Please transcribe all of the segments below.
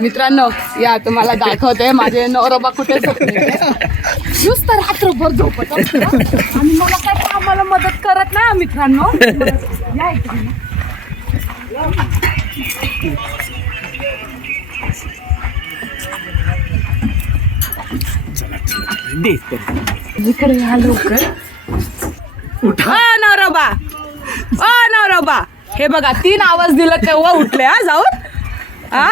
मित्रांनो या तुम्हाला दाखवते माझे नवरोबा कुठे झोपले. नुसतं रात्रभर झोपत असतं आणि मला काय कामाला मदत करत नाही मित्रांनो. या इकडे. इकडे या लवकर. उठा नवरोबा. नवरोबा हे बघा 3 आवाज दिला तेव्हा उठले हा जाऊन. हा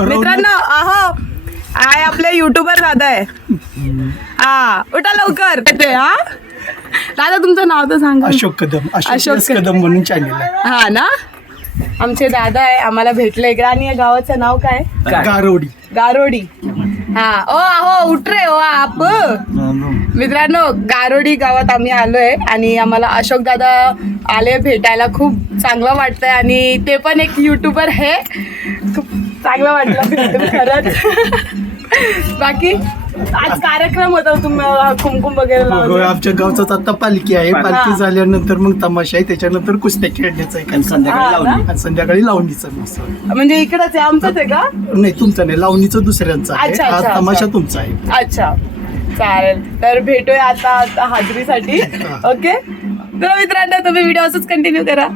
मित्रांनो अहो आहे आपले युट्यूबर दादा आहे. हा उठा लवकर ते. हा दादा तुमचं नाव तर सांगा. अशोक कदम म्हणून चॅनल आहे. हा ना आमचे दादा आहे आम्हाला भेटले इकडे. आणि या गावाचं नाव काय? गारोडी. हा ओ अहो उठ रे ओ आप. मित्रांनो गारोडी गावात आम्ही आलोय आणि आम्हाला अशोक दादा आले भेटायला. खूप चांगलं वाटतंय आणि ते पण एक युट्यूबर आहे. खूप चांगलं वाटलं भेटून खरंच. बाकी आज कार्यक्रम होता तुम्ही कुमकुम वगैरे लावलं. आमच्या गावचाच आता पालखी आहे. पालखी झाल्यानंतर मग तमाशा आहे. त्याच्यानंतर कुस्त्या खेळण्याचं आहे. संध्याकाळी लावणीचं. म्हणजे इकडंच आहे आमचंच आहे का? नाही तुमचं नाही, लावणीचं दुसऱ्यांचं आहे. अच्छा, आज अच्छा, तमाशा अच्छा. तुमचा आहे. अच्छा चालेल तर भेटूया आता हाजरीसाठी. ओके तर मित्रांनो तुम्ही व्हिडिओ असंच कंटिन्यू करा.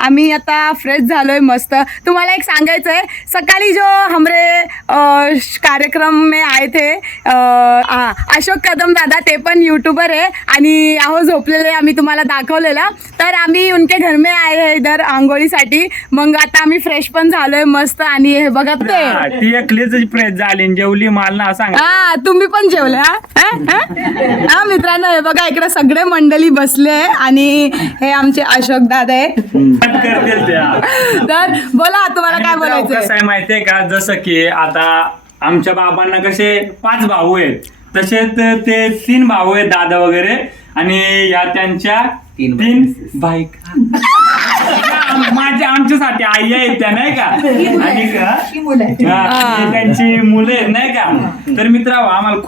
आम्ही आता फ्रेश झालोय मस्त. तुम्हाला एक सांगायचं आहे सकाळी जो हमरे कार्यक्रम में आए थे अशोक कदम दादा ते पण यूट्यूबर आहे आणि अहो झोपलेले आम्ही तुम्हाला दाखवलेला. तर आम्ही उनके घर में आए है इधर आंघोळीसाठी. मग आता आम्ही फ्रेश पण झालोय मस्त. आणि हे बघा ती एकलीच फ्रेश झाली जेवली माल ना सांग. हा तुम्ही पण जेवले. हा मित्रांनो हे बघा इकडे सगळे मंडळी बसले आणि हे आमचे अशोक दादा आहे. तर बोला तुम्हाला काय बोलायचं. कसं आहे माहितीये का जसं की आता आमच्या बाबांना कसे 5 भाऊ आहेत तसेच ते 3 भाऊ आहेत दादा वगैरे आणि या त्यांच्या 3 बाई माझ्या आमच्यासाठी आई आहेत त्या नाही का आणि त्यांची मुलं आहेत नाही का. तर मित्रांनो आम्हाला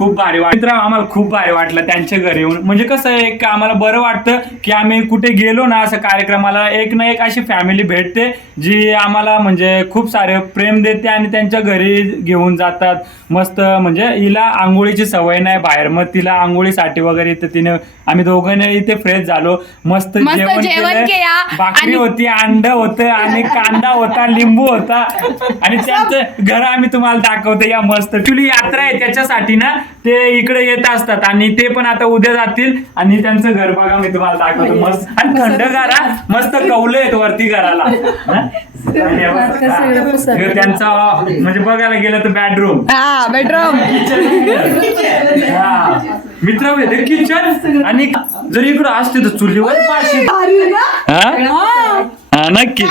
खूप भारी वाटलं त्यांच्या घरी येऊन. म्हणजे कसं आहे की आम्हाला बरं वाटतं की आम्ही कुठे गेलो ना असं कार्यक्रमाला एक ना एक अशी फॅमिली भेटते जी आम्हाला म्हणजे खूप सारे प्रेम देते आणि त्यांच्या घरी घेऊन जातात. मस्त म्हणजे हिला आंघोळीची सवय नाही बाहेर मग तिला आंघोळीसाठी वगैरे इथं तिने आम्ही दोघांनी इथे फ्रेश झालो. मस्त जेवण केलं. भाकरी होती अंड होतं आणि कांदा होता लिंबू होता आणि त्यांचं घर आम्ही तुम्हाला दाखवतो. या मस्त ऍक्च्युली यात्रा आहे त्याच्यासाठी ना ते इकडे येत असतात आणि ते पण आता उद्या जातील आणि त्यांचं घर बघा मी तुम्हाला दाखवतो. मस्त आणि थंडगारा मस्त कौलं आहेत वरती घराला. त्यांचा म्हणजे बघायला गेलं तर बेडरूम मित्र किचन आणि जर इकडं असते तर चुलीवर पाशी. नक्की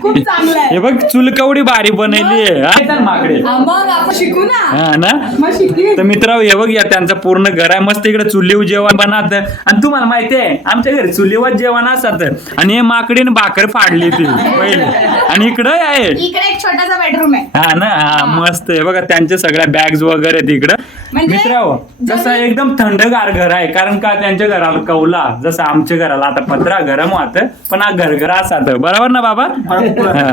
खूप चांगलं आहे. हे बघ चूल कवडी भारी बनवली आहे माकडे. मग आपण शिकू ना. हा ना तर मित्र हे बघ या त्यांचं पूर्ण घर आहे मस्त. इकडे चुलीवर जेवण बनवत आणि तुम्हाला माहिती आहे आमच्या घरी चुलीवर जेवण असत आणि हे माकडीने भाकर फाडली ती पहिले आणि इकडं आहे इकडे एक छोटासा बेडरूम आहे. हा ना हा मस्त आहे बघा त्यांच्या सगळ्या बॅग्स वगैरे तिकडं. मित्रांनो जसं एकदम थंडगार घर आहे कारण का त्यांच्या घराला कौला जसं आमच्या घराला आता पत्रा गरम होत पण हा घर असात बरोबर ना बाबा. बाबा हा.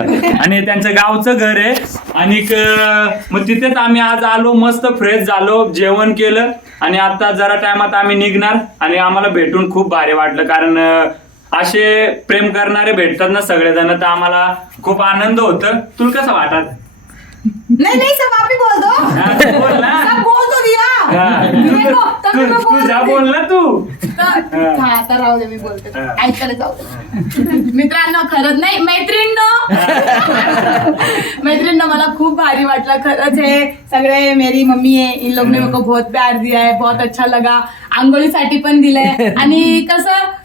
आणि त्यांचं गावचं घर आहे आणि मग तिथेच आम्ही आज आलो, मस्त फ्रेश झालो, जेवण केलं आणि आता जरा टायमात आम्ही निघणार आणि आम्हाला भेटून खूप भारी वाटलं कारण असे प्रेम करणारे भेटतात ना सगळेजण, तर आम्हाला खूप आनंद होतं. तुला कसं वाटत? नहीं सब आप ही बोल दो, बोल ना. सब बोल दो दिया. हा. देखो, तभी मैं बोल तुझा रही. बोल ना तू. हा आता राहू दे, मी बोलते हा. ऐकायला जाऊ दे. मित्रांनो खरंच नाही मैत्रिणींनो मला खूप भारी वाटलं खरंच. हे सगळे मेरी मम्मी है, इन लोग ने मेरे को बहुत प्यार दिया है, बहुत अच्छा लगा. आंघोळीसाठी पण दिलंय आणि कसं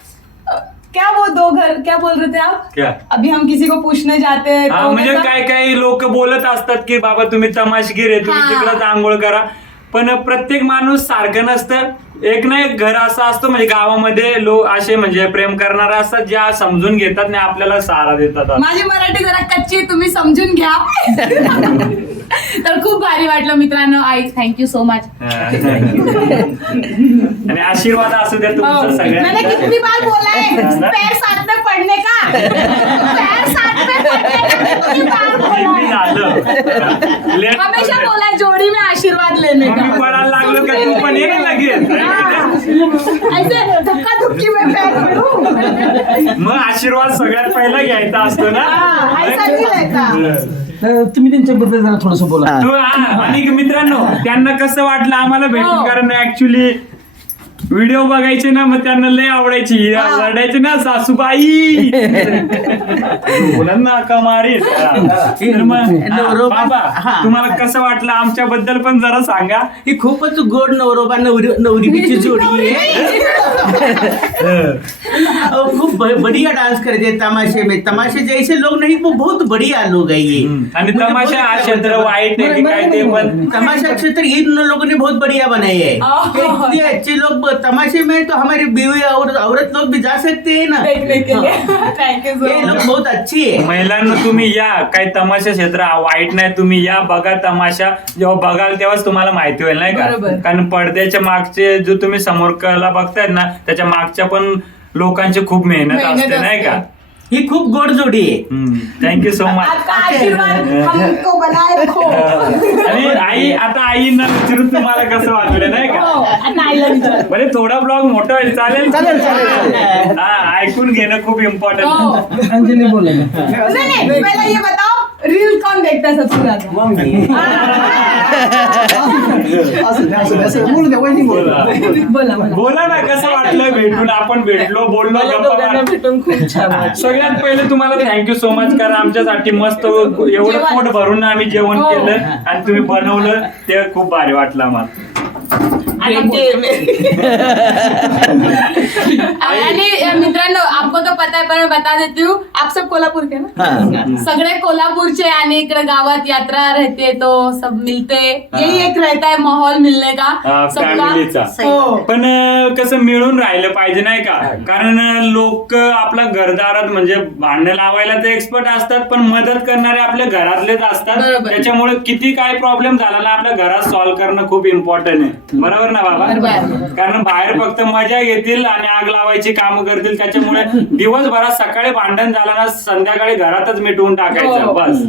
क्या वो दो घर क्या बोल रहे थे आप? क्या? अभी हम किसी को पूछने जाते हैं हा, तो म्हणजे कैसा- काही काही लोक बोलत असतात की बाबा तुम्ही तमाशगीर आहे, तुम्ही हा. तिकडच आंघोळ करा, पण प्रत्येक माणूस सारखं नसतं. एक ना एक घर असं असतं म्हणजे गावामध्ये लोक असे म्हणजे प्रेम करणारे असतात ज्या समजून घेतात आणि आपल्याला सहारा देतात. माझी मराठी जरा कच्ची आहे, तुम्ही समजून घ्या. तर खूप भारी वाटलं मित्रांनो. आई थँक्यू सो मच. आणि आशीर्वाद असू द्या तुमचं मैंने सगळ्यांना. कितनी बार बोला है हाँ ना? पैर साथ में पड़ने का, पैर साथ में पड़ने का कितनी बार बोला मी है. झालं. लेट हमेशा बोला है जोड़ी में आशीर्वाद लेने मग मी का. पडायला लागलो का तू पण ये लगेच. ऐसे धक्का धुक्की में पैर पडू. मग आशीर्वाद सगळ्यात पहिला घ्यायचा असतो ना. ऐसा नहीं रहता. तुम्ही त्यांच्याबद्दल जरा थोडस बोला. तू आणि मित्रांनो त्यांना कसं वाटलं आम्हाला भेटून, हो. कारण ऍक्च्युली व्हिडिओ बघायचे ना मग त्यांना लय आवडायची, रडायचे ना सासूबाई मुलांना का मारीन. तर मग बाबा तुम्हाला कसं वाटलं आमच्याबद्दल पण जरा सांगा. ही खूपच गोड नवरोबा नवरीची जोडी आहे. खूप बढ़िया डांस करते हैं तमाशे में. तमाशे जैसे लोग नहीं, वो बहुत बढ़िया लोग है ये. आणि तमाशा हा क्षेत्र वाईट आहे की काय ते पण तमाशा क्षेत्र इन लोगों ने बहुत बढ़िया बनाई है. इतने अच्छे लोग तमाशे में, तो हमारी बीवी और औरत लोग भी जा सकते हैं ना. देखने के लिए थैंक यू ये सो लोग मच. बहुत अच्छी है. महिलांना तुम्ही या, काही तमाशा क्षेत्र वाईट नाही, तुम्ही या बघा तमाशा. जेव्हा बघाल तेव्हाच तुम्हाला माहिती होईल नाही का, बरोबर. कारण पडद्याच्या मागचे जो तुम्ही समोर कला बघतायत ना त्याच्या मागच्या पण लोकांची खूप मेहनत असते नाही का. ही खूप गोड जोडी आहे. Thank you so much. आपका आशीर्वाद हमको बनाए रखो. आणि आई आता आईंना विचारून तुम्हाला कसं वाटलं नाही हो, का. आता आईला विचार. बरे थोडा ब्लॉग मोठा होईल, चालेल चालेल. हा, ऐकून घेणं खूप इम्पॉर्टंट. हो. अंजली बोला ना. नहीं पहले ये बताओ रील कौन देखता है सबसे ज्यादा? बोलू द्या, वहिनी बोलू. बोला बोला. बोला ना कसं वाटलं भेटून, आपण भेटलो, बोललो, गप्पा मारलो. भेटून खूप छान वाटलं. सगळ्यात पहिले तुम्हाला थँक्यू सो मच, कारण आमच्यासाठी मस्त एवढं पोट भरून आम्ही जेवण हो. केलं आणि तुम्ही बनवलं ते खूप भारी वाटलं आम्हाला. आणि मित्रांनो आपको तो पता है पर मैं बता देती हूँ, आप सब कोल्हापुर के ना. सगळे कोल्हापुरचे आणि इकडे गावात यात्रा रहते तो सब मिलते. यही एक रहता है माहौल मिलने का फॅमिलीचा. हो. पण कसं मिळून राहिलं पाहिजे नाही का, कारण लोक आपल्या घरदारात म्हणजे भांडण लावायला ते एक्सपर्ट असतात, पण मदत करणारे आपल्या घरातलेच असतात. बरोबर. त्याच्यामुळे किती काय प्रॉब्लेम झाला ना आपल्या घरात सॉल्व्ह करणं खूप इम्पॉर्टंट आहे. बरोबर ना बाबा. बरोबर. कारण बाहेर फक्त मजा घेतील आणि आग लावायची कामं करतील, त्याच्यामुळे दिवसभरात सकाळी भांडण झालं ना संध्याकाळी घरातच मिटवून टाकायचं हो. बस.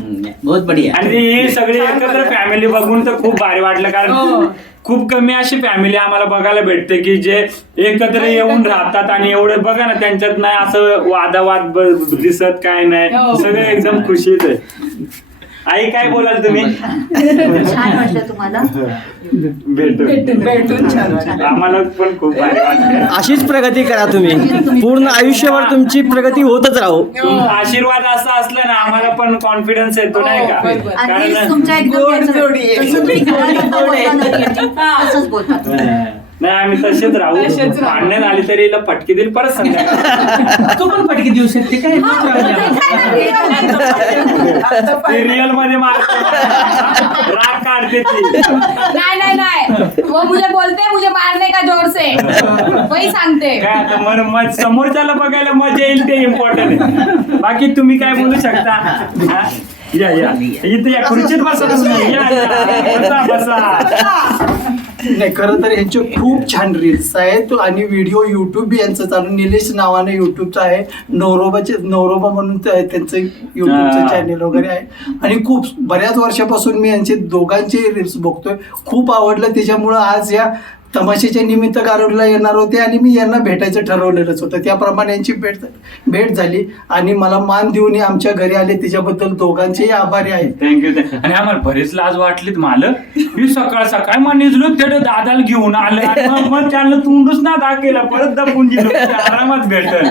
बहुत बढ़िया. आणि ही सगळी एकत्र फॅमिली बघून तर खूप भारी वाटलं, हो. कारण खूप कमी अशी फॅमिली आम्हाला बघायला भेटते की जे एकत्र येऊन राहतात आणि एवढे बघा ना त्यांच्यात नाही असं वादावाद दिसत काय नाही, हो. सगळे एकदम खुशीत आहे. आई काय बोलाल तुम्ही? छान वाटलं तुम्हाला? भेटून आम्हाला पण खूप भारी वाटलं. अशीच प्रगती करा तुम्ही, पूर्ण आयुष्यभर तुमची प्रगती होतच राहू. तुमचा आशीर्वाद असा असला ना आम्हाला पण कॉन्फिडन्स येतो नाही का, बरोबर. आणि कारण तुमच्या एकदम गोड त्याचं- जोडी आहे. तसं तुम्ही घरात बोलता ना, असंच बोलतात. नाही आम्ही तसेच राहू. तसेच राहू. भांडण आली तरी हिला फटके देईल परत संध्याकाळी. तू पण फटके देऊ शकते काय. सिरियल मध्ये मारतो, राग काढते ती. नहीं वो मुझे बोलते हैं मुझे मारने का जोर से, वही सांगते. काय आता मग समोरच्याला बघायला मजा येईल ते इम्पॉर्टंट आहे. बाकी तुम्ही काय बोलू शकता? हा? या इथे या खुर्चीत बसा तुम्ही. या बसा. नाही, खरं तर यांचे खूप छान रील्स आहेत आणि व्हिडिओ युट्यूब बी यांचं चालू, निलेश नावाने युट्यूबचं आहे, नवरोबा म्हणून त्यांचं युट्यूबचं चॅनेल वगैरे आहे. आणि खूप बऱ्याच वर्षापासून मी यांचे दोघांचे रील्स बघतोय, खूप आवडलं. त्याच्यामुळं आज या तमाशाच्या निमित्त गारोडला येणार होते आणि मी यांना भेटायचं ठरवलेलंच होतं. त्याप्रमाणे यांची भेट झाली आणि मला मान देऊन आमच्या घरी आले, त्याच्याबद्दल दोघांचेही आभारी आहेत. थँक्यू. आणि आम्हाला बरेच लाज वाटलीत मालक. मी सकाळ मग निजलो तेवढं दादाला घेऊन आलं, मग त्याला तोंडच ना दाखवला, परत दपून गेलो, आरामात भेटल.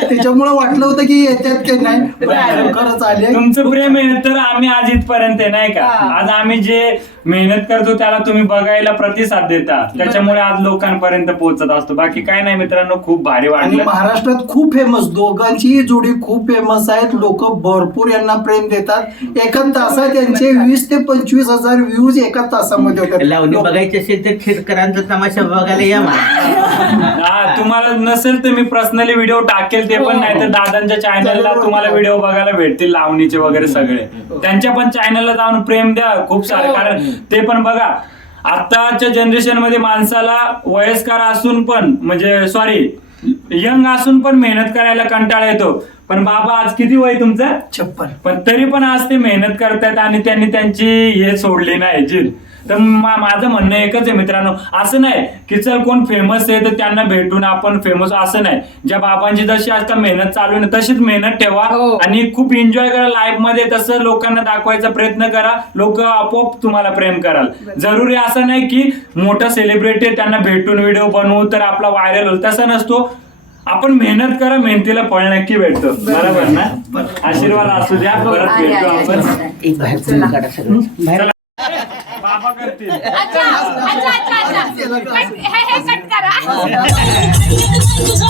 त्याच्यामुळं वाटलं होतं की येतात की नाही, पण खरंच आले. तुमचं प्रेम आहे तर आम्ही आज इथपर्यंत आहे, नाही का. आज आम्ही जे मेहनत करतो त्याला तुम्ही बघायला प्रतिसाद देता, त्याच्यामुळे आज लोकांपर्यंत पोहोचत असतो. बाकी काय नाही मित्रांनो, खूप भारी आणि वाटलं. महाराष्ट्रात खूप फेमस, दोघांची जोडी खूप फेमस आहेत. लोक भरपूर यांना प्रेम देतात. एका तासात त्यांचे 20 ते 25 हजार व्ह्यूज एका तासामध्ये लावणी होतात. बघायची असेल तर खेडकरांचा तमाशा बघायला या मला. तुम्हाला नसेल तर मी पर्सनली व्हिडिओ टाकेल, ते पण नाही तर दादांच्या चॅनलला तुम्हाला व्हिडिओ बघायला भेटतील, लावणीचे वगैरे सगळे. त्यांच्या पण चॅनलला जाऊन प्रेम द्या खूप सारे, कारण ते पण बघा आताच्या जनरेशन मध्ये माणसाला वयस्कर असून पण, म्हणजे सॉरी यंग असून पण मेहनत करायला कंटाळा येतो. पण बाबा आज किती वय तुमचं? 56. पण तरी पण आज ते मेहनत करतायत आणि त्यांनी त्यांची हे सोडली नाही जिद. तर माझं म्हणणं एकच आहे मित्रांनो, असं नाही की चल कोण फेमस आहे तर त्यांना भेटून आपण फेमस, असं नाही. ज्या बाबांची जशी आता मेहनत चालू आहे तशीच मेहनत ठेवा आणि खूप एन्जॉय करा लाईफ मध्ये. तसं लोकांना दाखवायचा प्रयत्न करा, लोक आपोआप तुम्हाला प्रेम कराल. जरुरी असं नाही की मोठा सेलिब्रिटी त्यांना भेटून व्हिडिओ बनवू तर आपला व्हायरल होईल, तसं नसतो. आपण मेहनत करा, मेहनतीला फळ नक्की भेटतो. बरोबर ना? आशीर्वाद असू द्या, परत भेटतो आपण. एक बाहेर चला काढा सगळं. बाहेर बाबा करतील. अच्छा. हे कट करा. तुझा